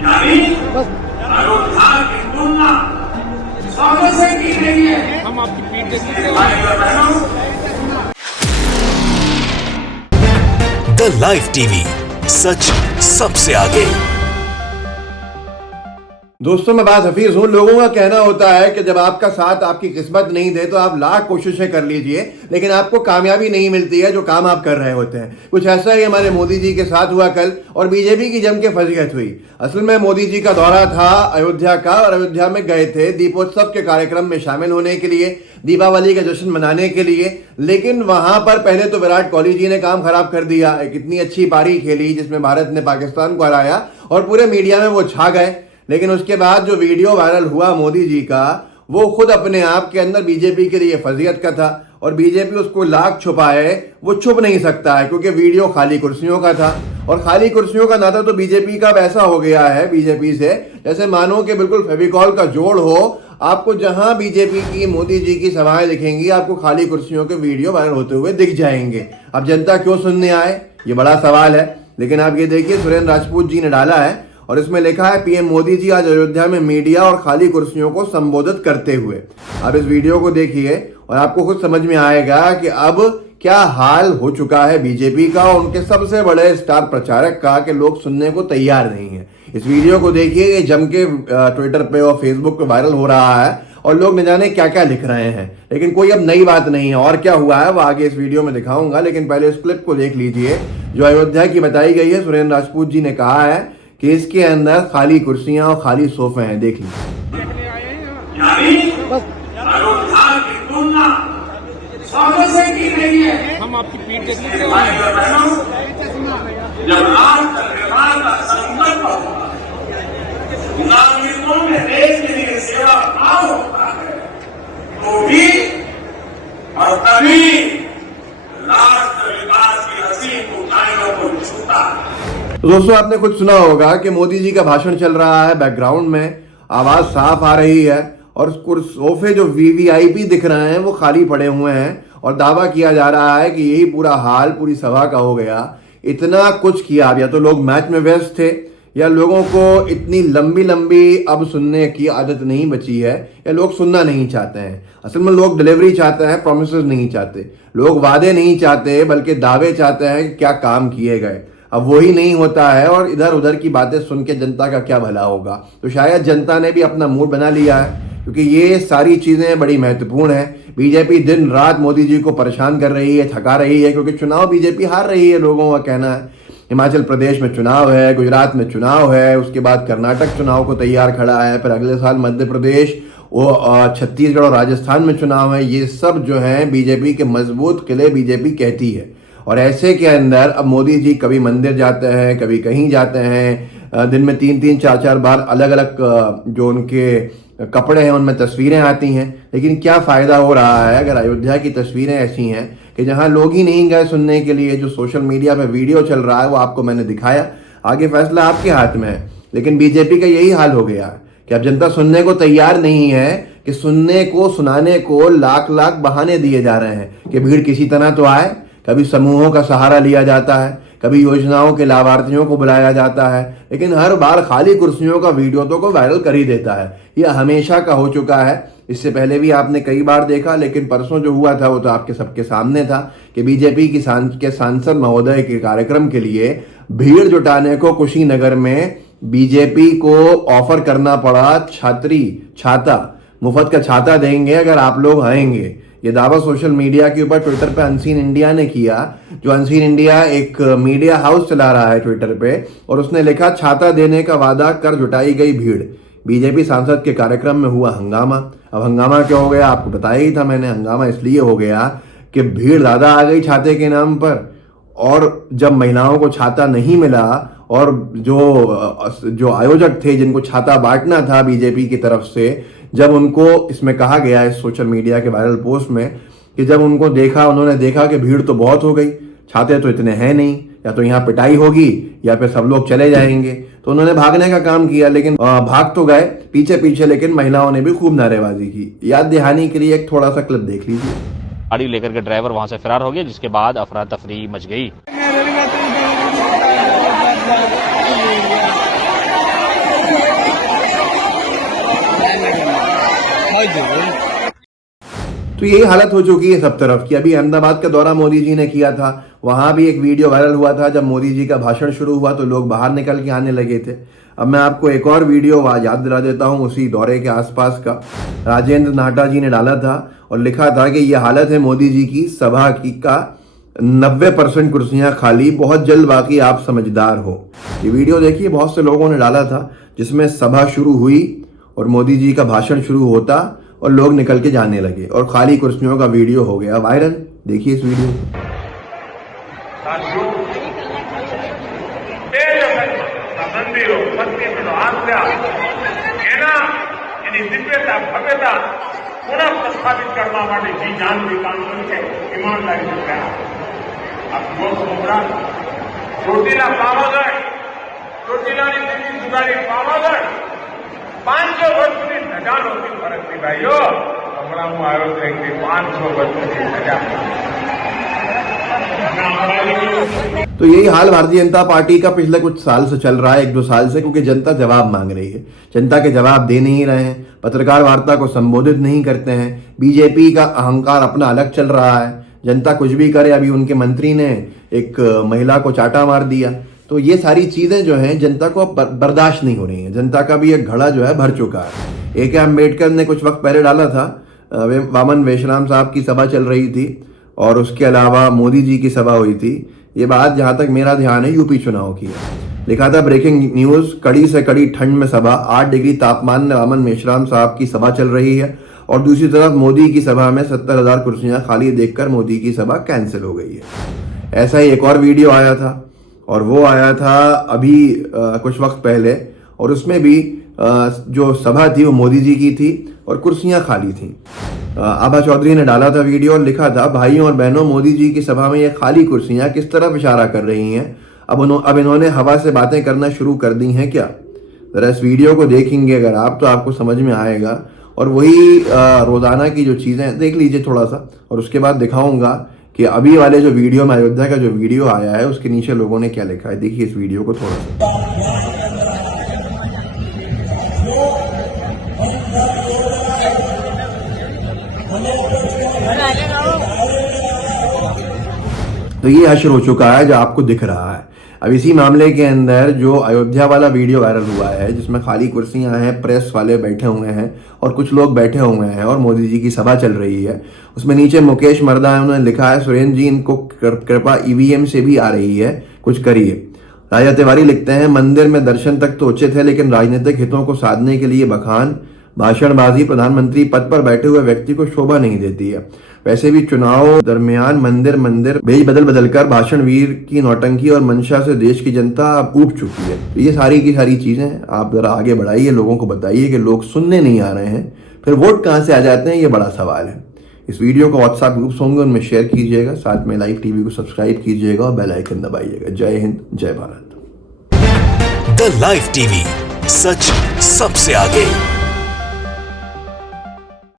यानी अयोध्या की तुलना स्वागत से की गई है। हम आपकी पीठ देख सकते हैं। भाई और बहनों, द लाइव टीवी, सच सबसे आगे। दोस्तों, मैं बात हफीज हूं। लोगों का कहना होता है कि जब आपका साथ आपकी किस्मत नहीं दे तो आप लाख कोशिशें कर लीजिए, लेकिन आपको कामयाबी नहीं मिलती है जो काम आप कर रहे होते हैं। कुछ ऐसा ही हमारे मोदी जी के साथ हुआ कल, और बीजेपी की जम के फजीहत हुई। असल में मोदी जी का दौरा था अयोध्या का, और अयोध्या में गए थे दीपोत्सव के कार्यक्रम में शामिल होने के लिए, दीपावली का जश्न मनाने के लिए। लेकिन वहां पर पहले तो विराट कोहली जी ने काम खराब कर दिया। एक इतनी अच्छी पारी खेली जिसमें भारत ने पाकिस्तान को हराया और पूरे मीडिया में वो छा गए। लेकिन उसके बाद जो वीडियो वायरल हुआ मोदी जी का, वो खुद अपने आप के अंदर बीजेपी के लिए फजीहत का था, और बीजेपी उसको लाख छुपाए वो छुप नहीं सकता है, क्योंकि वीडियो खाली कुर्सियों का था। और खाली कुर्सियों का नाता तो बीजेपी का वैसा हो गया है बीजेपी से, जैसे मानो कि बिल्कुल फेविकॉल का जोड़ हो। आपको जहां बीजेपी की मोदी जी की सभाएं दिखेंगी, आपको खाली कुर्सियों के वीडियो वायरल होते हुए दिख जाएंगे। अब जनता क्यों सुनने आए, ये बड़ा सवाल है। लेकिन आप ये देखिए, सुरेंद्र राजपूत जी ने डाला है और इसमें लिखा है, पीएम मोदी जी आज अयोध्या में मीडिया और खाली कुर्सियों को संबोधित करते हुए। आप इस वीडियो को देखिए और आपको खुद समझ में आएगा कि अब क्या हाल हो चुका है बीजेपी का और उनके सबसे बड़े स्टार प्रचारक का, कि लोग सुनने को तैयार नहीं है। इस वीडियो को देखिए, ये जम के ट्विटर पे और फेसबुक पे वायरल हो रहा है और लोग न जाने क्या क्या लिख रहे हैं। लेकिन कोई अब नई बात नहीं है, और क्या हुआ है वो आगे इस वीडियो में दिखाऊंगा। लेकिन पहले इस क्लिप को देख लीजिए जो अयोध्या की बताई गई है। सुरेंद्र राजपूत जी ने कहा है कि इसके अंदर खाली कुर्सियां और खाली सोफे हैं। देख लीजिए। यानी अयोध्या की तुलना स्वागत से की गई है। हम आपकी पीठ देख सकते हैं। भाई और बहनों, जब राष्ट्र निर्माण का संकल्प होगा, नागरिकों में देश के लिए सेवा भाव होता है, तो भी और तभी राष्ट्र विकास की हसीन ऊंचाइयों को छूता है। तो दोस्तों, आपने कुछ सुना होगा कि मोदी जी का भाषण चल रहा है, बैकग्राउंड में आवाज साफ आ रही है, और सोफे जो वीवीआईपी दिख रहे हैं वो खाली पड़े हुए हैं, और दावा किया जा रहा है कि यही पूरा हाल पूरी सभा का हो गया। इतना कुछ किया, या तो लोग मैच में व्यस्त थे, या लोगों को इतनी लंबी लंबी अब सुनने की आदत नहीं बची है, या लोग सुनना नहीं चाहते हैं। असल में लोग डिलीवरी चाहते हैं, प्रोमिसेस नहीं चाहते। लोग वादे नहीं चाहते, बल्कि दावे चाहते हैं कि क्या काम किए गए। अब वही नहीं होता है, और इधर उधर की बातें सुन के जनता का क्या भला होगा। तो शायद जनता ने भी अपना मूड बना लिया है, क्योंकि ये सारी चीजें बड़ी महत्वपूर्ण है। बीजेपी दिन रात मोदी जी को परेशान कर रही है, थका रही है, क्योंकि चुनाव बीजेपी हार रही है, लोगों का कहना है। हिमाचल प्रदेश में चुनाव है, गुजरात में चुनाव है, उसके बाद कर्नाटक चुनाव को तैयार खड़ा है, फिर अगले साल मध्य प्रदेश, वो छत्तीसगढ़ और राजस्थान में चुनाव है। ये सब जो है बीजेपी के मजबूत किले बीजेपी कहती है। और ऐसे के अंदर अब मोदी जी कभी मंदिर जाते हैं, कभी कहीं जाते हैं, दिन में 3-3, 4-4 बार अलग अलग जो उनके कपड़े हैं उनमें तस्वीरें आती हैं। लेकिन क्या फायदा हो रहा है अगर अयोध्या की तस्वीरें ऐसी हैं कि जहां लोग ही नहीं गए सुनने के लिए। जो सोशल मीडिया पे वीडियो चल रहा है वो आपको मैंने दिखाया, आगे फैसला आपके हाथ में है। लेकिन बीजेपी का यही हाल हो गया कि अब जनता सुनने को तैयार नहीं है, कि सुनने को सुनाने को लाख लाख बहाने दिए जा रहे हैं कि भीड़ किसी तरह तो आए। कभी समूहों का सहारा लिया जाता है, कभी योजनाओं के लाभार्थियों को बुलाया जाता है, लेकिन हर बार खाली कुर्सियों का वीडियो तो को वायरल कर ही देता है। यह हमेशा का हो चुका है। इससे पहले भी आपने कई बार देखा, लेकिन परसों जो हुआ था वो तो आपके सबके सामने था कि बीजेपी के सांसद महोदय के कार्यक्रम के लिए भीड़ जुटाने को कुशीनगर में बीजेपी को ऑफर करना पड़ा। छाता मुफ्त का छाता देंगे अगर आप लोग आएंगे। ये दावा सोशल मीडिया के ऊपर ट्विटर पे अनसीन इंडिया ने किया। जो अनसीन इंडिया एक मीडिया हाउस चला रहा है ट्विटर पे, और उसने लिखा, छाता देने का वादा कर जुटाई गई भीड़। बीजेपी सांसद के कार्यक्रम में हुआ हंगामा। अब हंगामा क्या हो गया आपको बताया ही था मैंने। हंगामा इसलिए हो गया कि भीड़ ज्यादा आ गई छाते के नाम पर, और जब महिलाओं को छाता नहीं मिला, और जो आयोजक थे जिनको छाता बांटना था बीजेपी की तरफ से, जब उनको इसमें कहा गया इस सोशल मीडिया के वायरल पोस्ट में कि जब उन्होंने देखा कि भीड़ तो बहुत हो गई, छाते तो इतने हैं नहीं, या तो यहाँ पिटाई होगी या फिर सब लोग चले जाएंगे, तो उन्होंने भागने का काम किया। लेकिन भाग तो गए पीछे पीछे, लेकिन महिलाओं ने भी खूब नारेबाजी की। याद दहानी के लिए एक थोड़ा सा क्लिप देख लीजिए। गाड़ी लेकर के ड्राइवर वहां से फरार हो गया, जिसके बाद अफरा तफरी मच गई। तो यही हालत हो चुकी है सब तरफ की। अभी अहमदाबाद का दौरा मोदी जी ने किया था, वहां भी एक वीडियो वायरल हुआ था। जब मोदी जी का भाषण शुरू हुआ तो लोग बाहर निकल के आने लगे थे। अब मैं आपको एक और वीडियो याद दिला देता हूं उसी दौरे के आसपास का। राजेंद्र नाहटा जी ने डाला था और लिखा था कि यह हालत है मोदी जी की सभा की का 90% कुर्सियां खाली, बहुत जल्द बाकी आप समझदार हो। ये वीडियो देखिए, बहुत से लोगों ने डाला था जिसमें सभा शुरू हुई और मोदी जी का भाषण शुरू होता और लोग निकल के जाने लगे और खाली कुर्सियों का वीडियो हो गया वायरल। देखिए इस वीडियो को। મંદિરો પત્નીનો આશ્રય એના એની દિવ્યતા ભવ્યતા પુનઃ પ્રસ્થાપિત કરવા માટે જી જાનથી કામ કર્યું છે, ઈમાનદારી પ્રયાસ। આ પ્રોગ્રામ ચોટીલા પાવાગઢ, ચોટીલાની દેવી સુધારી પાવાગઢ 500 વર્ષની ધજા નહોતી ફરકતી ભાઈઓ। હમણાં હું આવ્યો તો એક 500 વર્ષની ધજા। तो यही हाल भारतीय जनता पार्टी का पिछले कुछ साल से चल रहा है, 1-2 साल से, क्योंकि जनता जवाब मांग रही है। जनता के जवाब दे नहीं रहे हैं, पत्रकार वार्ता को संबोधित नहीं करते हैं। बीजेपी का अहंकार अपना अलग चल रहा है, जनता कुछ भी करे। अभी उनके मंत्री ने एक महिला को चाटा मार दिया। तो ये सारी चीजें जो हैं जनता को बर्दाश्त नहीं हो रही हैं। जनता का भी एक घड़ा जो है भर चुका है। A.K. अम्बेडकर ने कुछ वक्त पहले डाला था, वामन वेशराम साहब की सभा चल रही थी और उसके अलावा मोदी जी की सभा हुई थी। ये बात जहां तक मेरा ध्यान है यूपी चुनाव की है। लिखा था ब्रेकिंग न्यूज, कड़ी से कड़ी ठंड में सभा, 8 डिग्री तापमान में वामन मेश्राम साहब की सभा चल रही है और दूसरी तरफ मोदी की सभा में 70,000 कुर्सियां खाली देखकर मोदी की सभा कैंसिल हो गई है। ऐसा ही एक और वीडियो आया था और वो आया था अभी कुछ वक्त पहले, और उसमें भी जो सभा थी वो मोदी जी की थी और कुर्सियां खाली थी। आभा चौधरी ने डाला था वीडियो और लिखा था, भाइयों और बहनों, मोदी जी की सभा में ये खाली कुर्सियां किस तरफ इशारा कर रही हैं? अब इन्होंने हवा से बातें करना शुरू कर दी हैं क्या? जरा इस वीडियो को देखेंगे अगर आप तो आपको समझ में आएगा। और वही रोजाना की जो चीजें देख लीजिए थोड़ा सा, और उसके बाद दिखाऊंगा कि अभी वाले जो वीडियो में अयोध्या का जो वीडियो आया है उसके नीचे लोगों ने क्या लिखा है। देखिए इस वीडियो को थोड़ा सा। तो ये हश्र हो चुका है जो आपको दिख रहा है। अब इसी मामले के अंदर जो अयोध्या वाला वीडियो वायरल हुआ है जिसमें खाली कुर्सियां हैं, प्रेस वाले बैठे हुए हैं और कुछ लोग बैठे हुए हैं और मोदी जी की सभा चल रही है, उसमें नीचे मुकेश मर्दा है, उन्होंने लिखा है, सुरेंद्र जी इनको कृपा ईवीएम से भी आ रही है, कुछ करिए। राजा तिवारी लिखते हैं, मंदिर में दर्शन तक तो उचित है लेकिन राजनीतिक हितों को साधने के लिए बखान, भाषणबाजी प्रधानमंत्री पद पर बैठे हुए व्यक्ति को शोभा नहीं देती है। वैसे भी चुनाव दरमियान मंदिर भेज बदल कर भाषण वीर की नौटंकी और मंशा से देश की जनता अब ऊब चुकी है। तो ये सारी की सारी चीजें आप जरा आगे बढ़ाइए, लोगों को बताइए कि लोग सुनने नहीं आ रहे हैं, फिर वोट कहां से आ जाते हैं, ये बड़ा सवाल है। इस वीडियो को व्हाट्सएप ग्रुप्स होंगे उनमें शेयर कीजिएगा, साथ में लाइव टीवी को सब्सक्राइब कीजिएगा और बेल आइकन दबाइएगा। जय हिंद, जय भारत। द लाइव टीवी, सच सबसे आगे।